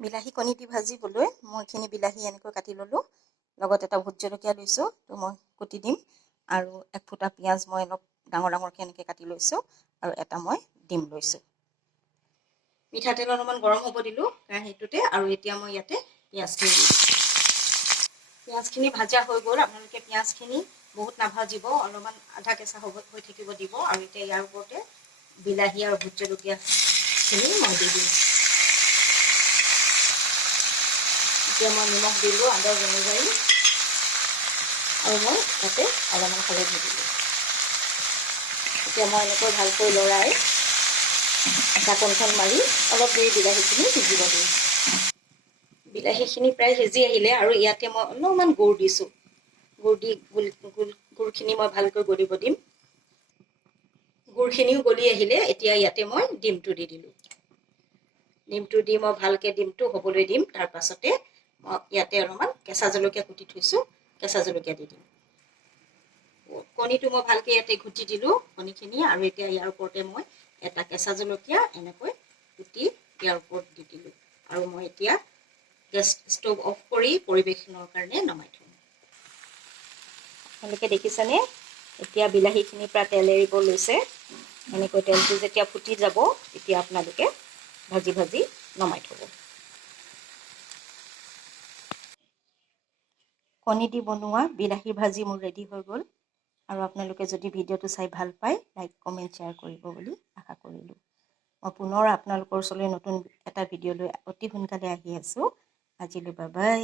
বিলাহী কণী দি ভাজিবলৈ মই এইখিনি বিলাহী এনেকৈ কাটি ল'লোঁ। লগত এটা ভোট জলকীয়া লৈছোঁ, তো মই কুটি দিম। আৰু এক ফুটা পিঁয়াজ মই অলপ ডাঙৰ ডাঙৰকৈ এনেকৈ কাটি লৈছোঁ। আৰু এটা মই ডিম লৈছোঁ। মিঠাতেল অলপমান গৰম হ'ব দিলোঁ কেৰাহীটোতে। আৰু এতিয়া মই ইয়াতে পিঁয়াজখিনি দিম। পিঁয়াজখিনি ভাজা হৈ গ'ল। আপোনালোকে পিঁয়াজখিনি বহুত নাভাজিব, অলপমান আধা কেঁচা হৈ থাকিব দিব। আৰু এতিয়া ইয়াৰ ওপৰতে বিলাহী আৰু ভোট জলকীয়াখিনি মই দি দিম। এতিয়া মই নিমখ দিলোঁ আন্দাজ অনুযায়ী। আৰু মই তাতে অলপমান হালধি দিলোঁ। এতিয়া মই এনেকৈ ভালকৈ লৰাই ঢাকনখন মাৰি অলপ দেৰি বিলাহীখিনি সিজিব দিম। বিলাহীখিনি প্ৰায় সিজি আহিলে আৰু ইয়াতে মই অলপমান গুড় দিছোঁ। গুড়খিনি মই ভালকৈ গলিব দিম। গুড়খিনিও গলি আহিলে এতিয়া ইয়াতে মই ডিমটো দি দিলোঁ। ডিমটো দি মই ভালকৈ ডিমটো হ'বলৈ দিম। তাৰ পাছতে মই ইয়াতে অলপমান কেঁচা জলকীয়া কুটি থৈছোঁ, কেঁচা জলকীয়া দি দিম। কণীটো মই ভালকৈ ইয়াতে ঘুটি দিলোঁ কণীখিনি। আৰু এতিয়া ইয়াৰ ওপৰতে মই এটা কেঁচা জলকীয়া এনেকৈ কুটি ইয়াৰ ওপৰত দি দিলোঁ। আৰু মই এতিয়া গেছ ষ্টভ অফ কৰি পৰিৱেশনৰ কাৰণে নমাই থ'ম। আপোনালোকে দেখিছেনে? এতিয়া বিলাহীখিনিৰ পৰা তেল এৰিব লৈছে। এনেকৈ তেলটো যেতিয়া ফুটি যাব তেতিয়া আপোনালোকে ভাজি ভাজি নমাই থ'ব। কণী দি বনোৱা বিলাহী ভাজি মোৰ ৰেডি হৈ গ'ল। আৰু আপোনালোকে যদি ভিডিঅ'টো চাই ভাল পায়, লাইক কমেণ্ট শ্বেয়াৰ কৰিব বুলি আশা কৰিলোঁ। মই পুনৰ আপোনালোকৰ ওচৰলৈ নতুন এটা ভিডিঅ' লৈ অতি সোনকালে আহি আছোঁ। আজিলৈ বাই বাই।